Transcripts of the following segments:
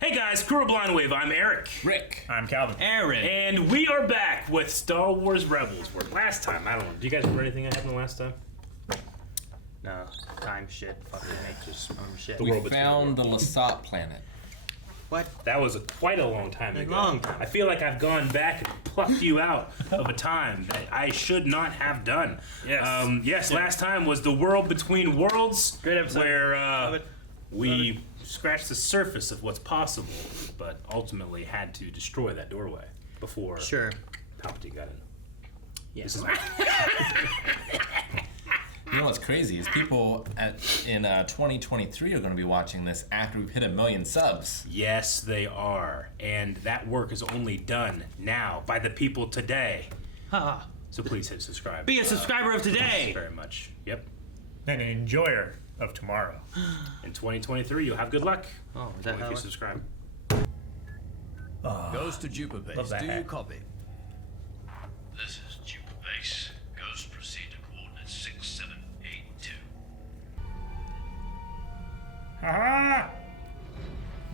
Hey guys, Crew of Blind Wave, I'm Eric. Rick. I'm Calvin. Aaron. And we are back with Star Wars Rebels. Where last time, I don't know, do you guys remember anything that happened last time? No, time shit, fucking nature's shit. We found the Lasat planet. What? That was quite a long time ago. Long time. I feel like I've gone back and plucked you out of a time that I should not have done. Yes. Last time was the World Between Worlds. Great episode. Where we scratched the surface of what's possible, but ultimately had to destroy that doorway before Palpatine got in. Yes. You know what's crazy is people in 2023 are going to be watching this after we've hit 1 million subs. Yes, they are. And that work is only done now by the people today. So please hit subscribe. Be a subscriber of today. Thank you very much. Yep. And an enjoyer of tomorrow. In 2023, you'll have good luck. Oh, is that if how you it- subscribe. Goes to Jupiter Love base. that Do you hat. copy? This is Jupiter Base. Ghost proceed to coordinates 6782. Haha!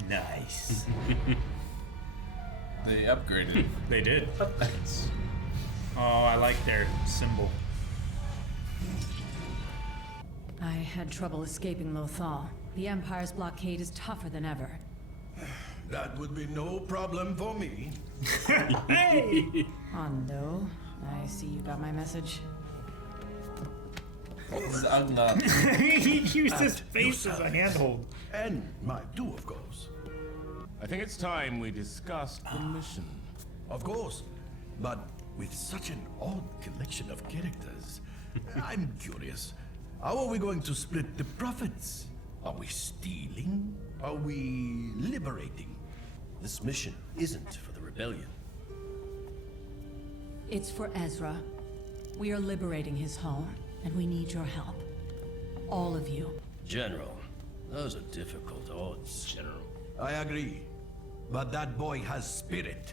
Nice. They upgraded. They did. Oh, I like their symbol. I had trouble escaping Lothal. The Empire's blockade is tougher than ever. That would be no problem for me. Hey! Hondo, I see you got my message. Zugna. He used his face as a handhold. And my do, of course. I think it's time we discussed the mission. Of course. But with such an odd collection of characters, I'm curious. How are we going to split the profits? Are we stealing? Are we liberating? This mission isn't for the rebellion. It's for Ezra. We are liberating his home, and we need your help. All of you. General, those are difficult odds. General. I agree. But that boy has spirit.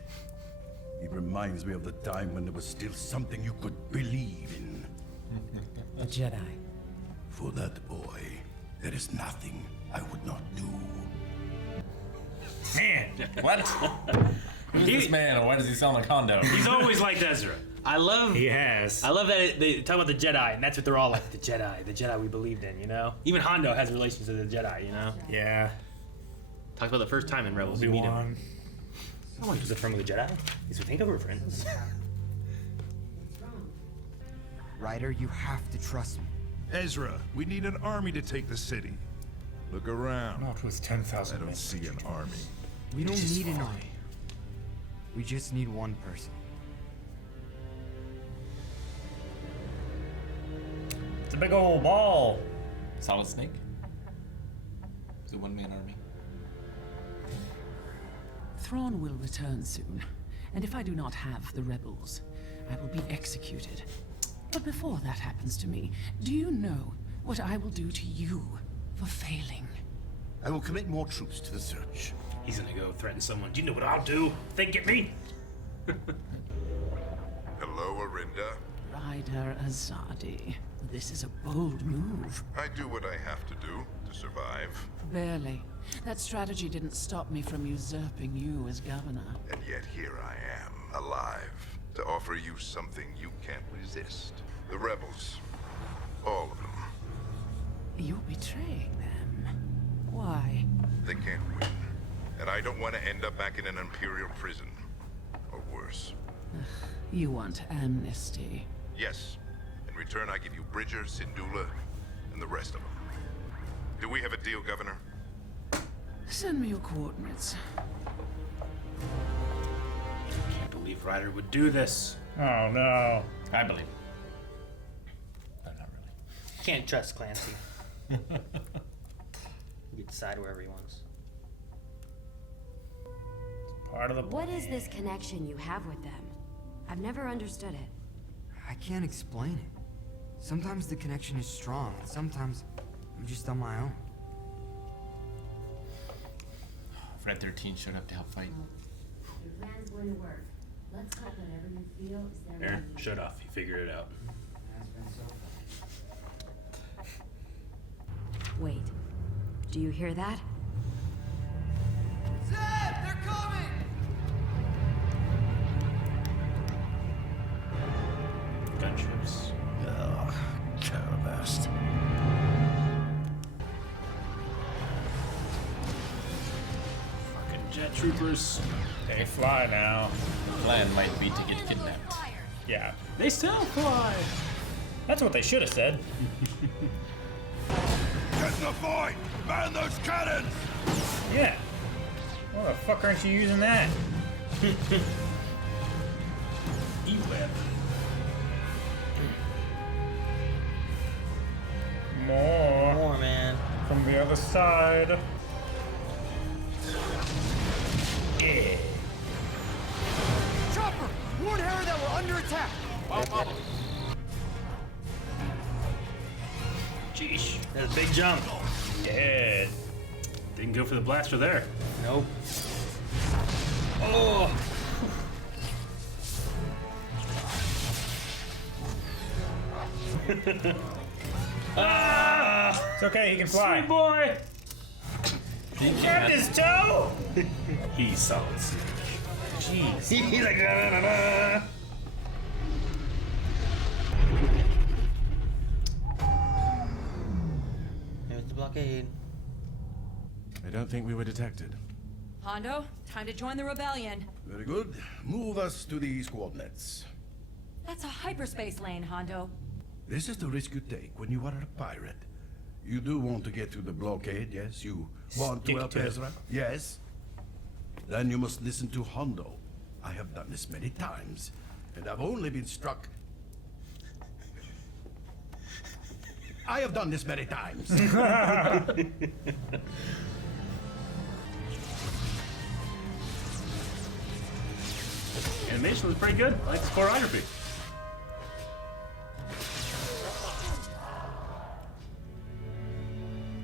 He reminds me of the time when there was still something you could believe in. A Jedi. For that boy, there is nothing I would not do. Man! What? Who's this man, and why does he sound like Hondo? He's always liked Ezra. I love He has. I love that they talk about the Jedi, and that's what they're all like, the Jedi we believed in, you know? Even Hondo has relations to the Jedi, you know? Yeah. Talks about the first time in Rebels, you meet him. Obi-Wan. I want to use a friend with a Jedi. These would think of her friends. Ryder, you have to trust me. Ezra, we need an army to take the city. Look around. Not with I 10,000 don't men. see an army. We don't need an army. We just need one person. It's a big old ball. Solid Snake? Is it one-man army? Thrawn will return soon, and if I do not have the rebels, I will be executed. But before that happens to me, do you know what I will do to you for failing? I will commit more troops to the search. He's gonna go threaten someone. Do you know what I'll do? Think at me? Hello, Arinda. Ryder Azadi, this is a bold move. I do what I have to do to survive. Barely. That strategy didn't stop me from usurping you as governor. And yet here I am, alive, to offer you something you can't resist. The rebels. All of them. You're betraying them. Why? They can't win. And I don't want to end up back in an Imperial prison. Or worse. You want amnesty. Yes. In return, I give you Bridger, Syndulla, and the rest of them. Do we have a deal, Governor? Send me your coordinates. Can't believe Ryder would do this. Oh no. I believe. But not really. Can't trust Clancy. You can decide wherever he wants. Part of the What is this connection you have with them? I've never understood it. I can't explain it. Sometimes the connection is strong, and sometimes I'm just on my own. Fred 13 showed up to help fight. Your plan's going to work. Let's hope whatever you feel is there. Aaron, shut off. You figured it out. Wait. Do you hear that? friendships. Oh, Carabast. Fucking jet troopers. They fly now. The plan might be to get kidnapped. Yeah. They still fly. That's what they should have said. Get in the fight! Man those cannons! Yeah. Why the fuck aren't you using that? E-web. More man. from the other side. Yeah. Chopper! Warn Harry that we're under attack! Jeez. That's a big jump. Dead. Didn't go for the blaster there. Nope. Oh. It's okay, he can fly. Sweet boy. He Grabbed his toe! He's solid. Jeez. He's like, da, da, da. Here's the blockade. I don't think we were detected. Hondo, time to join the rebellion. Very good. Move us to these coordinates. That's a hyperspace lane, Hondo. This is the risk you take when you are a pirate. You do want to get through the blockade, yes? You want to Stick help to it. Ezra? Yes? Then you must listen to Hondo. I have done this many times, and I've only been struck. I have done this many times. Animation was pretty good. I like the choreography.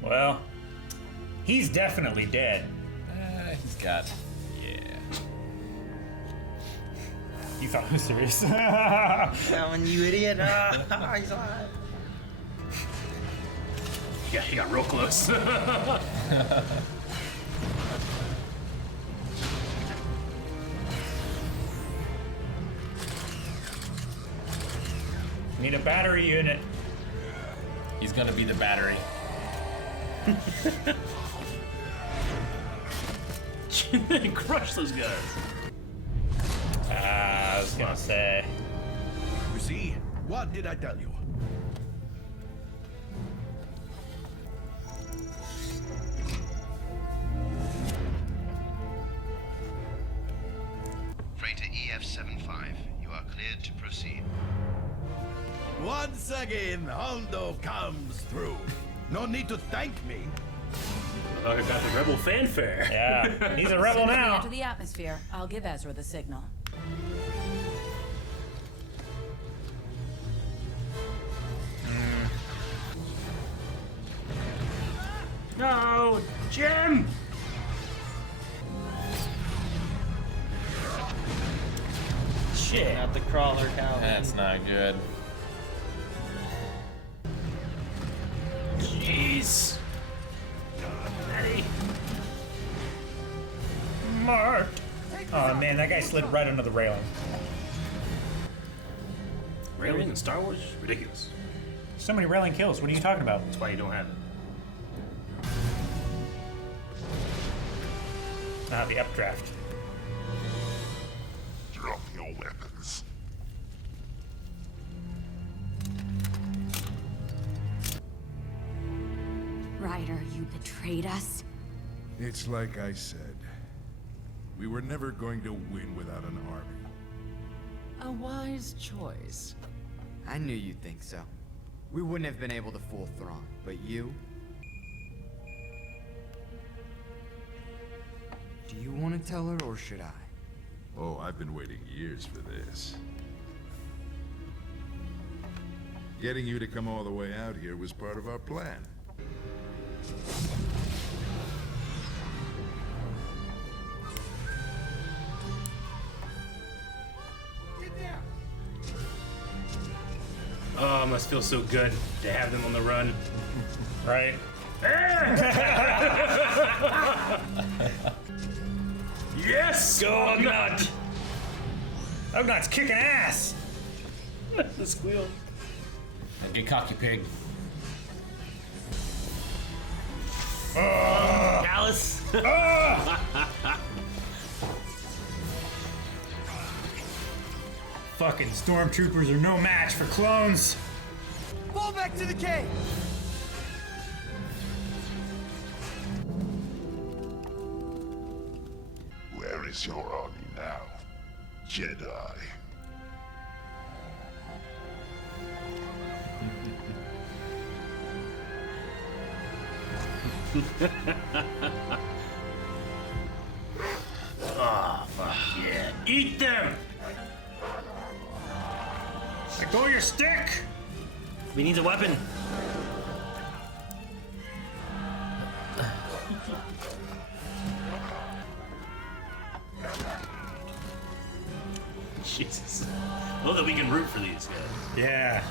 Well, he's definitely dead. He's got. Yeah. You thought I was serious. Coming, you idiot. He's alive. Yeah, he got real close. Need a battery unit. He's gonna be the battery. Crush those guys. I was gonna say. You see? What did I tell you? Freighter EF-75, you are cleared to proceed. Once again, Hondo comes through. No need to thank me. Oh, I got the rebel fanfare. Yeah, he's a rebel As soon as we now. enter the atmosphere, I'll give Ezra the signal. No, Jim. Shit. Not the crawler cow. That's not good. Jeez. Eddie. Mark. Oh man, that guy slid right under the railing. Railing in Star Wars? Ridiculous. So many railing kills. What are you talking about? That's why you don't have it. Ah, the updraft. Drop your weapons. Ryder, you betrayed us? It's like I said. We were never going to win without an army. A wise choice. I knew you'd think so. We wouldn't have been able to fool Thrawn, but you? Do you want to tell her, or should I? Oh, I've been waiting years for this. Getting you to come all the way out here was part of our plan. Oh, it must feel so good to have them on the run. Right? Yes! Go Ugnaught! Ugnaugh's kicking ass! The squeal. Get cocky, pig. Callus. Fucking stormtroopers are no match for clones. Fall back to the cave! Where is your army now, Jedi? Oh, fuck yeah. Eat them! Let go of your stick! We need a weapon. Jesus. I love that we can root for these guys. Yeah.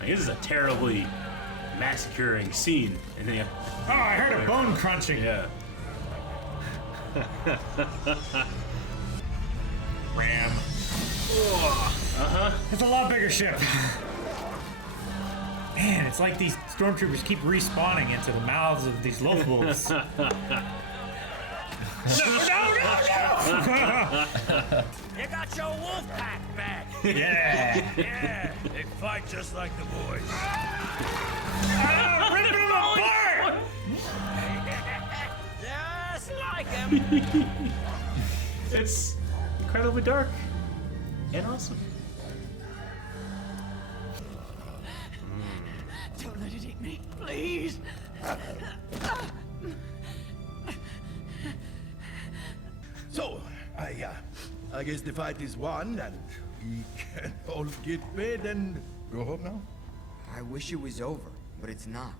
Like, this is a terribly massacring scene. And then, Oh, I heard a bone crunching. yeah. Ram. It's a lot bigger ship. Man, it's like these stormtroopers keep respawning into the mouths of these loaf wolves. No! You got your wolf pack back. Yeah. Yeah, they fight just like the boys. Rip them apart! Just like them. It's incredibly dark and awesome. Don't let it eat me, please. So, I guess the fight is won, and we can all get paid and go home now. I wish it was over, but it's not.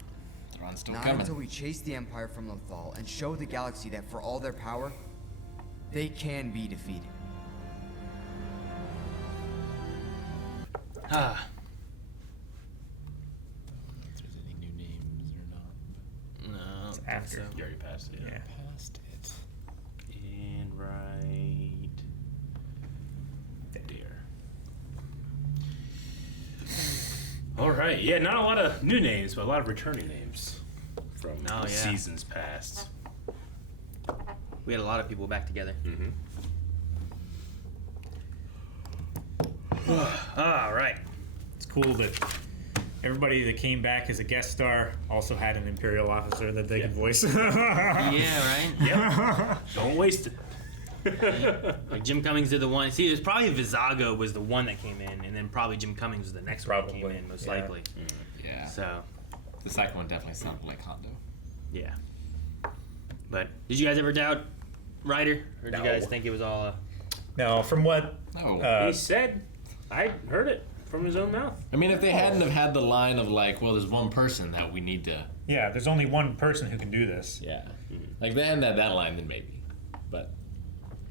Thrawn's still Not coming. until we chase the Empire from Lothal and show the galaxy that for all their power, they can be defeated. Ah. If there's any new names or not. No. It's after. You already passed it. Yeah. Past it. And right there. All right. Yeah, not a lot of new names, but a lot of returning names from seasons past. We had a lot of people back together. Mm-hmm. All right. It's cool that everybody that came back as a guest star also had an Imperial officer that they could voice. Yeah, right? Yep. Don't waste it. Like Jim Cummings did the one. See, it was probably Vizago was the one that came in, and then probably Jim Cummings was the next one that came in, most likely. Yeah. So, The second one definitely sounded like Hondo. yeah. But did you guys ever doubt Ryder, or did you guys No. think it was all? No, from what Oh. He said, I heard it from his own mouth. I mean, if they hadn't have had the line of like, well, there's one person that we need to. yeah, there's only one person who can do this. Yeah. Like, they hadn't had that line, then maybe. But.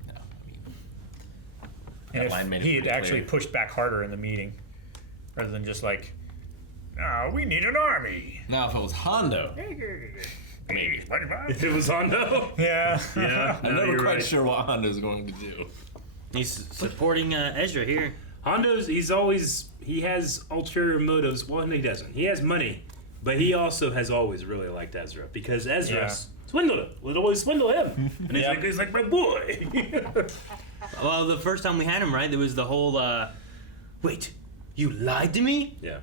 No. I mean, And that line made if it he had pretty actually clear. pushed back harder in the meeting, rather than just like, we need an army. Now, if it was Hondo, maybe. If it was Hondo. Yeah. Yeah. I'm no, never you're quite right. sure what Hondo's going to do. He's supporting Ezra here. Hondo's, he has ulterior motives. Well, no, he doesn't. He has money, but he also has always really liked Ezra because Ezra Yeah. swindled him. Would always swindle him. And he's, Yeah. he's like my boy. Well, the first time we had him, right, there was the whole, wait, you lied to me? Yeah.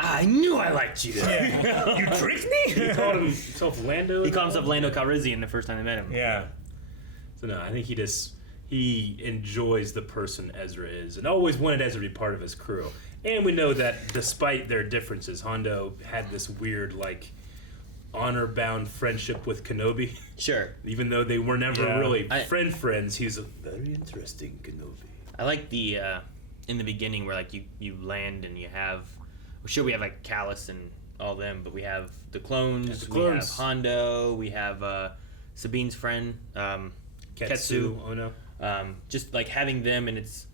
I knew I liked you. You tricked me? He called himself Lando. He called himself Lando Calrissian the first time they met him. Yeah. So no, I think he enjoys the person Ezra is, and always wanted Ezra to be part of his crew. And we know that despite their differences, Hondo had this weird, like, honor-bound friendship with Kenobi. Sure. Even though they were never Yeah. really friends, he's a very interesting Kenobi. I like the, in the beginning where, like, you land and you have, sure we have, like, Callus and all them, but we have the clones, we have Hondo, we have, Sabine's friend, Ketsu. Oh no. Just like having them, and it's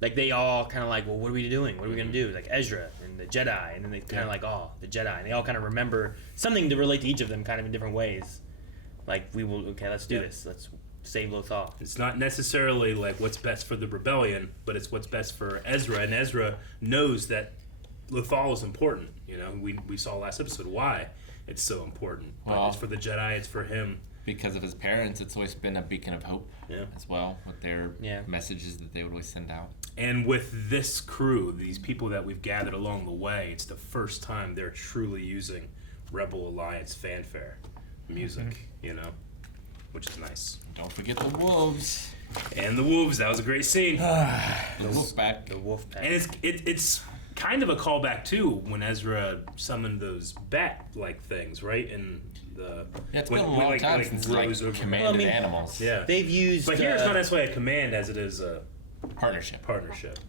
like they all kind of like, well, what are we doing? What are we gonna do? Like Ezra and the Jedi, and then they kind of like, oh, the Jedi, and they all kind of remember something to relate to each of them, kind of in different ways. Like we will, okay, let's do this. save Lothal. It's not necessarily like what's best for the rebellion, but it's what's best for Ezra, and Ezra knows that Lothal is important. You know, we saw last episode why it's so important. Well, it's for the Jedi, it's for him. Because of his parents, it's always been a beacon of hope as well, with their messages that they would always send out. And with this crew, these people that we've gathered along the way, it's the first time they're truly using Rebel Alliance fanfare music, you know, which is nice. Don't forget the wolves. And the wolves, that was a great scene. The wolf pack. The wolf pack. And it's kind of a callback too when Ezra summoned those bat-like things, right? And it's been a long time since commanded animals. Yeah, they've used. But here it's not necessarily a command as it is a partnership.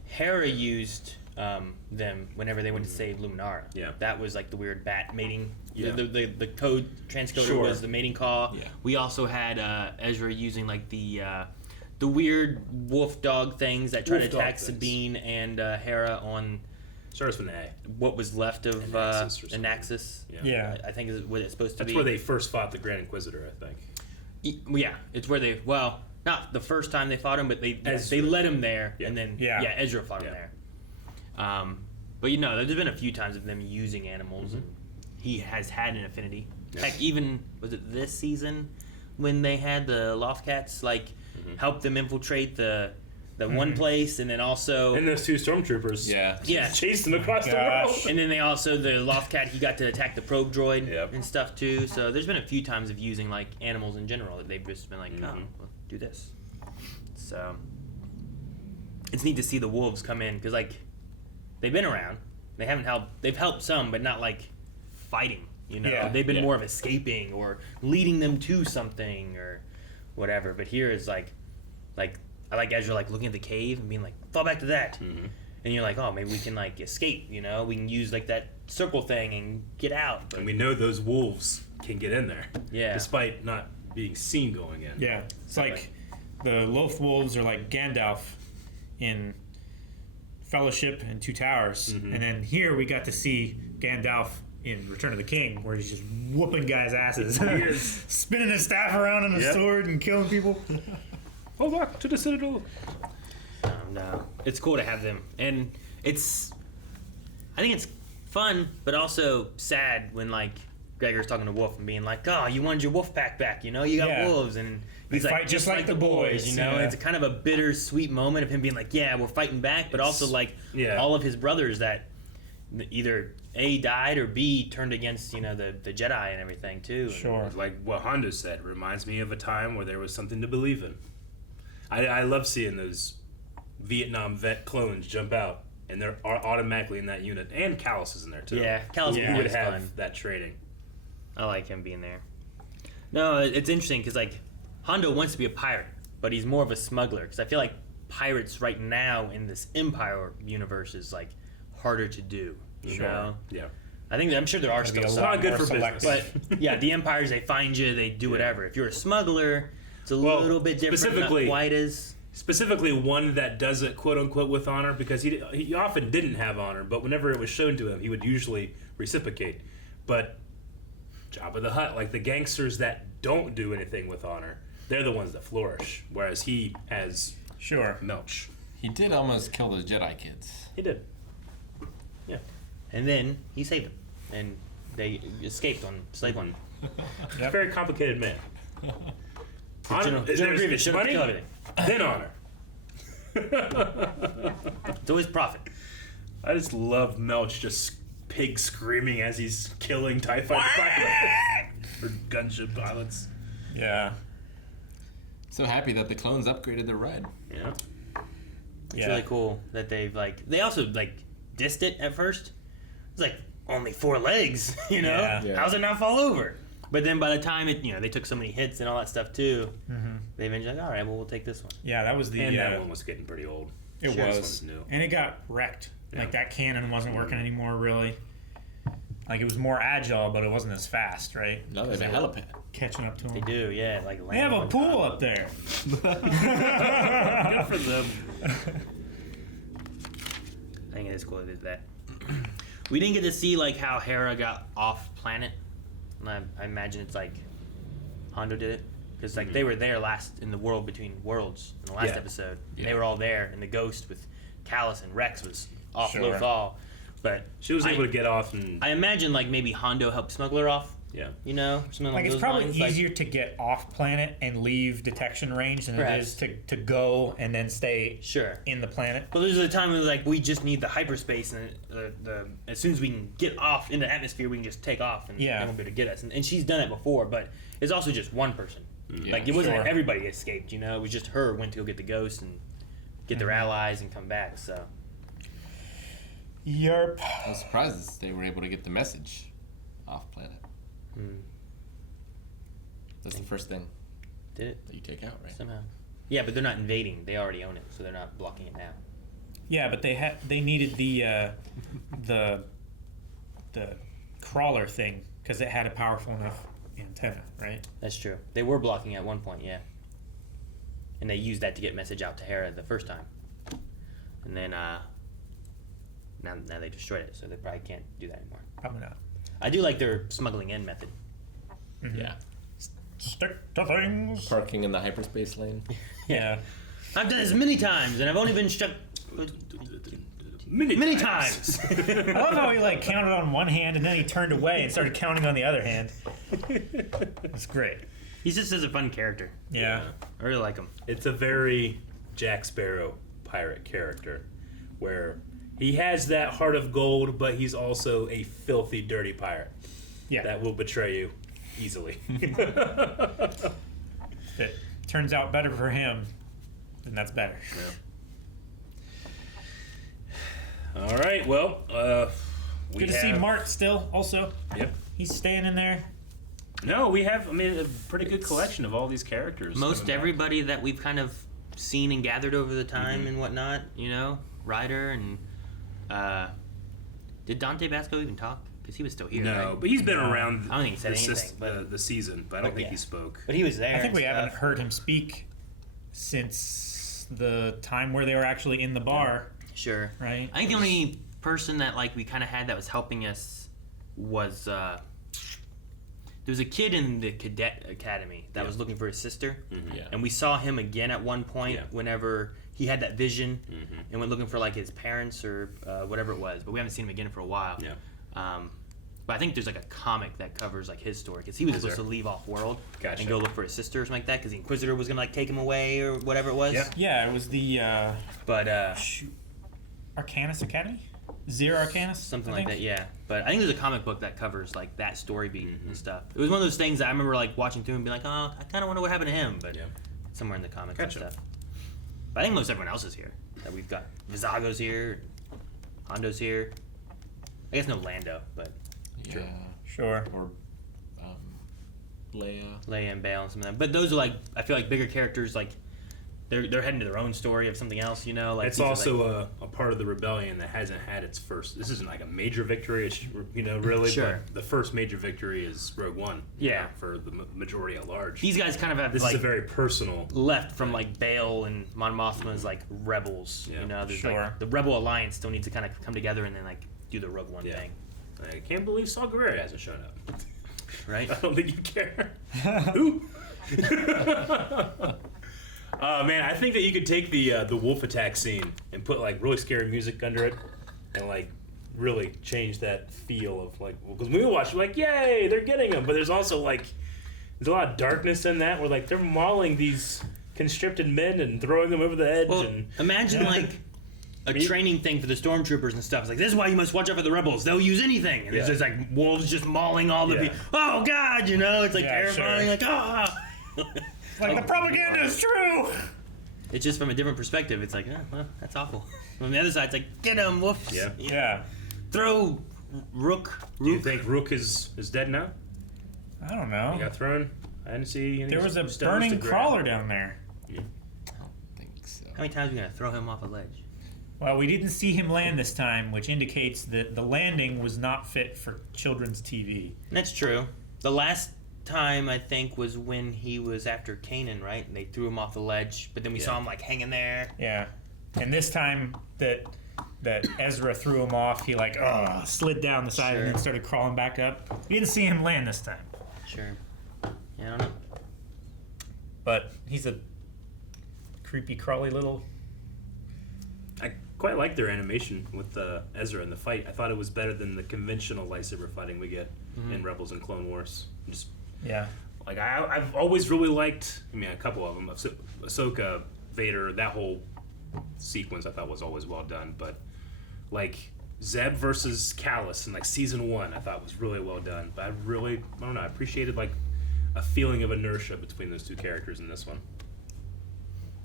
Hera used them whenever they went to save Luminara. Yeah, that was like the weird bat mating. Yeah. The code transcoder was the mating call. Yeah. We also had Ezra using like the weird wolf dog things that try to attack Sabine and Hera on. Starts with an A. What was left of Anaxis? Yeah. I think is what it's supposed to be. That's where they first fought the Grand Inquisitor, I think. Yeah, it's where they not the first time they fought him, but they led him there, and then Ezra fought him there. But you know, there's been a few times of them using animals, and he has had an affinity. Heck, even was it this season when they had the Lothcats help them infiltrate the one place, and then also and those two stormtroopers chased them across the world, and then the Lothcat, he got to attack the probe droid and stuff too. So there's been a few times of using like animals in general that they've just been like, oh, well, do this. So it's neat to see the wolves come in because like they've been around, they've helped some, but not like fighting. You know, they've been more of escaping or leading them to something or whatever. But here is like I like Ezra like looking at the cave and being like, fall back to that. And you're like, oh, maybe we can like escape, you know? We can use like that circle thing and get out. But and we know those wolves can get in there. Yeah. Despite not being seen going in. Yeah. It's like the Loth wolves are like Gandalf in Fellowship and Two Towers. And then here we got to see Gandalf in Return of the King, where he's just whooping guys' asses. He is. Spinning his staff around on a sword and killing people. Fall back to the Citadel. No, it's cool to have them, and I think it's fun, but also sad when like Gregor's talking to Wolf and being like, "Oh, you wanted your wolf pack back, you know? You got wolves," and he's like, "Just like the boys," you know. And it's kind of a bittersweet moment of him being like, "Yeah, we're fighting back," but also like all of his brothers that either A died or B turned against the Jedi and everything too. Sure. And like what Hondo said, it reminds me of a time where there was something to believe in. I love seeing those Vietnam vet clones jump out, and they're automatically in that unit. And Callus is in there too. Yeah, Callus would have fun. that training. I like him being there. No, it's interesting because like Hondo wants to be a pirate, but he's more of a smuggler. Because I feel like pirates right now in this Empire universe is like harder to do. You know? Yeah. I'm sure there are still some. Not good for business. But yeah, the Empires, they find you, they do whatever. If you're a smuggler, it's a little bit different. Not quite as. Specifically, one that does it quote unquote with honor, because he often didn't have honor, but whenever it was shown to him, he would usually reciprocate. But Jabba the Hutt, like the gangsters that don't do anything with honor, they're the ones that flourish. Whereas he has Melch. He did almost kill those Jedi kids. He did. Yeah. And then he saved them, and they escaped on slave one. Very complicated man. General Grievous should have killed everything. Then honor. It's always profit. I just love Melch just pig screaming as he's killing TIE fighter pilots or gunship pilots. Yeah. So happy that the clones upgraded their ride. Yeah. It's really cool that they also dissed it at first. It's like only 4 legs, you know? Yeah. How's it not fall over? But then by the time they took so many hits and all that stuff too, they eventually all right, well, we'll take this one. Yeah, that was the. And that one was getting pretty old. It was. New. And it got wrecked. Yeah. Like that cannon wasn't working anymore, really. Like it was more agile, but it wasn't as fast, right? No, there's a helipad. Catching up to them. They do, yeah. Like they have a pool up there. Good for them. I think it is cool they did that. We didn't get to see how Hera got off planet. I imagine it's like Hondo did it. because like they were there last in the world between worlds in the last episode. Yeah. They were all there, and the ghost with Callus and Rex was off Lothal. But she was able to get off, and I imagine like maybe Hondo helped Smuggler off. Yeah, you know, something like those it's probably lines. easier to get off planet and leave detection range than it is to go and then stay in the planet. But there's a time when like we just need the hyperspace, and as soon as we can get off in the atmosphere, we can just take off, and they won't be able to get us. And she's done it before, but it's also just one person. Like it wasn't everybody escaped, you know. It was just her went to go get the ghost and get their allies and come back. So. Yerp. I was surprised they were able to get the message off planet. That's the first thing. Did it? That you take out, right? Somehow. Yeah, but they're not invading. They already own it, so they're not blocking it now. Yeah, but they needed the crawler thing because it had a powerful enough antenna, right? That's true. They were blocking it at one point, yeah. And they used that to get message out to Hera the first time. And then now they destroyed it, so they probably can't do that anymore. Probably not. I do like their smuggling in method. Mm-hmm. Yeah. Stick to things. Parking in the hyperspace lane. Yeah. I've done this many times, and I've only been struck many times. I love how he like counted on one hand and then he turned away and started counting on the other hand. That's great. He's just such a fun character. Yeah. I really like him. It's a very Jack Sparrow pirate character, where he has that heart of gold, but he's also a filthy, dirty pirate. Yeah. That will betray you easily. It turns out better for him, then that's better. Yeah. All right, well, good to see Mart still, also. Yep. He's staying in there. No, we have, a pretty good collection of all these characters. Most everybody that we've kind of seen and gathered over the time and whatnot, you know, Ryder and... did Dante Basco even talk? Because he was still here, No, right? but he's been around I don't think he said anything. the season, but I don't think he spoke. But he was there. I think we haven't heard him speak since the time where they were actually in the bar. Sure. Right? I think the only person that like we kind of had that was helping us was... there was a kid in the cadet academy that was looking for his sister. Mm-hmm. Yeah. And we saw him again at one point whenever... he had that vision and went looking for like his parents or whatever it was, but we haven't seen him again for a while. Yeah. But I think there's like a comic that covers like his story because he was supposed to leave off world and go look for his sister or something like that because the Inquisitor was gonna like take him away or whatever it was. Yeah, it was the Arcanus Academy, Zero Arcanus, something like that. Yeah, but I think there's a comic book that covers like that story beat and stuff. It was one of those things that I remember like watching through and being like, oh, I kind of wonder what happened to him, but somewhere in the comics and stuff. But I think most everyone else is here. That we've got Vizago's here, Hondo's here. I guess no Lando, but sure. Or Leia and Bale and some of them. But those are like I feel like bigger characters. Like they're heading to their own story of something else. You know, like it's also a part of the rebellion that hasn't had its first. This isn't like a major victory, really. Sure. But the first major victory is Rogue One. Yeah. For the majority at large. These guys kind of have this like is a very personal left from like Bale and Mon Mothma's like rebels. You know, there's like the Rebel Alliance still needs to kind of come together and then like do the Rogue One thing. I can't believe Saw Gerrera hasn't shown up. Right? I don't think you care. Who? Man, I think that you could take the wolf attack scene and put like really scary music under it, and like really change that feel of like because when we watch, we're like, yay, they're getting them, but there's also like there's a lot of darkness in that where like they're mauling these conscripted men and throwing them over the edge. Well, and imagine like a training thing for the stormtroopers and stuff. It's like, this is why you must watch out for the rebels. They'll use anything. And there's just like wolves just mauling all the people. Oh God, you know, it's like terrifying. Like like the propaganda is true. It's just from a different perspective. It's like, well, that's awful. From the other side, it's like, get him, wolves. Yeah. Throw Rook. Do you think Rook is dead now? I don't know. He got thrown. I didn't see any. There was a burning crawler down there. I don't think so. How many times are we gonna throw him off a ledge? Well, we didn't see him land this time, which indicates that the landing was not fit for children's TV. That's true. The last time, I think, was when he was after Kanan, right? And they threw him off the ledge, but then we saw him, like, hanging there. Yeah. And this time that Ezra threw him off, he, like, slid down the side and then started crawling back up. We didn't see him land this time. Sure. Yeah, I don't know. but he's a creepy, crawly little. I quite like their animation with Ezra in the fight. I thought it was better than the conventional lightsaber fighting we get in Rebels and Clone Wars. Just Yeah. like I've always really liked. I mean, a couple of them. Ahsoka, Vader, that whole sequence I thought was always well done. But like Zeb versus Callus in like season 1, I thought was really well done. But I don't know. I appreciated like a feeling of inertia between those two characters in this one.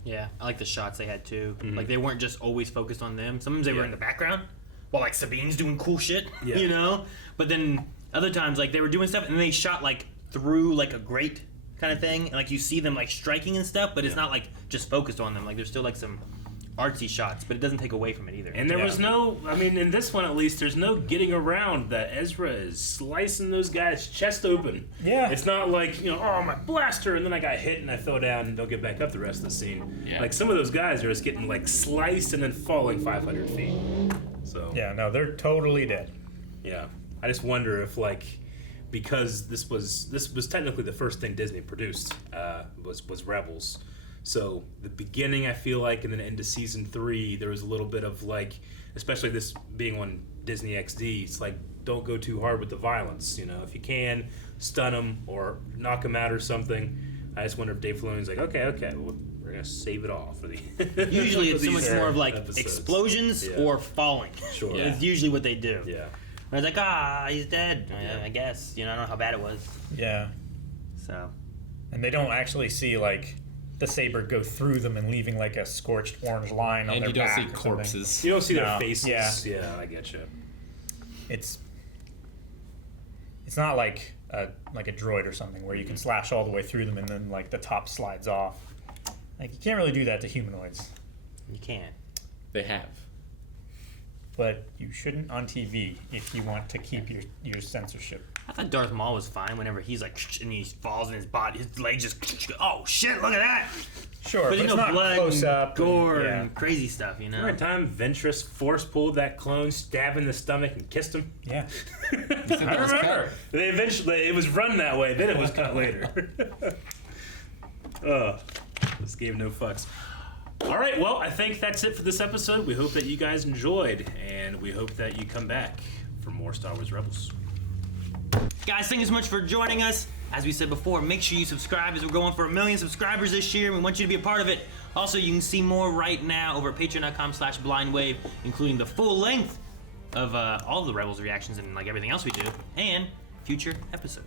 Yeah, I like the shots they had too. Like they weren't just always focused on them. Sometimes they were in the background while like Sabine's doing cool shit, you know. But then other times like they were doing stuff and then they shot like through like a grate kind of thing, and like you see them like striking and stuff, but it's not like just focused on them. Like there's still like some artsy shots, but it doesn't take away from it either. And there was no, I mean, in this one at least, there's no getting around that Ezra is slicing those guys' chest open. Yeah. It's not like, you know, oh, my blaster, and then I got hit and I fell down and don't get back up the rest of the scene. Yeah. Like, some of those guys are just getting, like, sliced and then falling 500 feet. So. Yeah, no, they're totally dead. Yeah. I just wonder if, like, because this was technically the first thing Disney produced, was Rebels. So the beginning, I feel like, and then into season 3, there was a little bit of like, especially this being on Disney XD, it's like, don't go too hard with the violence. You know, if you can, stun them or knock them out or something. I just wonder if Dave Filoni's like, okay, well, we're gonna save it all for the. Usually, it's so these much more of like episodes. Explosions or falling. Sure. Yeah. It's usually what they do. Yeah. Where it's like, he's dead. I guess. You know, I don't know how bad it was. Yeah. So. And they don't actually see like the saber go through them and leaving like a scorched orange line on their back. And you don't see corpses. You don't see their faces. Yeah, I get you. It's not like a droid or something where you can slash all the way through them and then like the top slides off. Like you can't really do that to humanoids. You can't. They have. But you shouldn't on TV if you want to keep your censorship. I thought Darth Maul was fine whenever he's like, and he falls in his body, his legs just, oh shit, look at that. Sure, but you it's know, not blood close up, gore and crazy stuff, you know. Remember time Ventress force pulled that clone, stabbed in the stomach, and kissed him? Yeah. I remember. They eventually, it was run that way, then it was cut later. This gave no fucks. All right, well, I think that's it for this episode. We hope that you guys enjoyed, and we hope that you come back for more Star Wars Rebels. Guys, thank you so much for joining us. As we said before, make sure you subscribe as we're going for 1 million subscribers this year. We want you to be a part of it. Also, you can see more right now over at patreon.com/blindwave, including the full length of all of the Rebels reactions and like everything else we do, and future episodes.